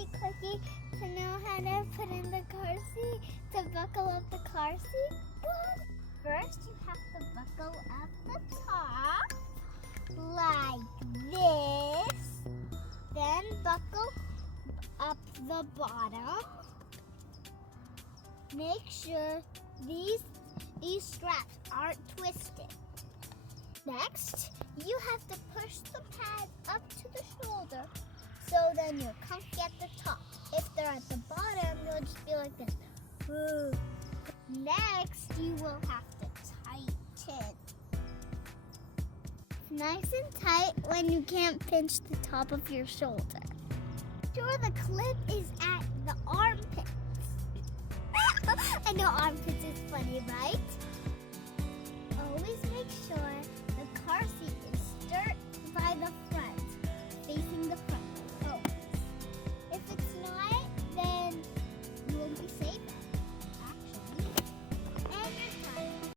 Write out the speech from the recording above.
ready, Quicky, to know how to put in the car seat, to buckle up the car seat? Good. First, you have to buckle up the top, like this. Then buckle up the bottom. Make sure these straps aren't twisted. Next, you have to push the pads up to the shoulder so then you're comfy at the top. If they're at the bottom, you'll just be like this. Ooh. Next, you will have to tighten. It's nice and tight when you can't pinch the top of your shoulder. Sure, the clip is at the armpits. I know armpits is funny, right? Always make sure the car seat is stirred by the front, facing the front.